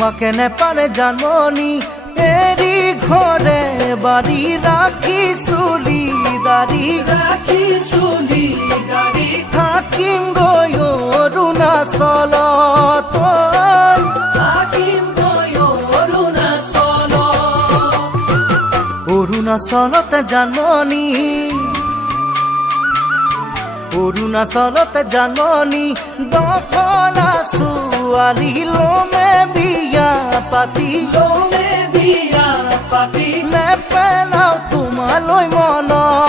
মাকে নেপালে জানমনি এৰি ঘৰে বাৰী ৰাখি চুলি দাৰি থাকিম গৈ অৰুণাচলত অৰুণাচলতে জানমনি অৰুণাচলতে জানমনি দফলা ছোৱালী লমে বিয়া পাতি নেপেলাও তোমালৈ মনত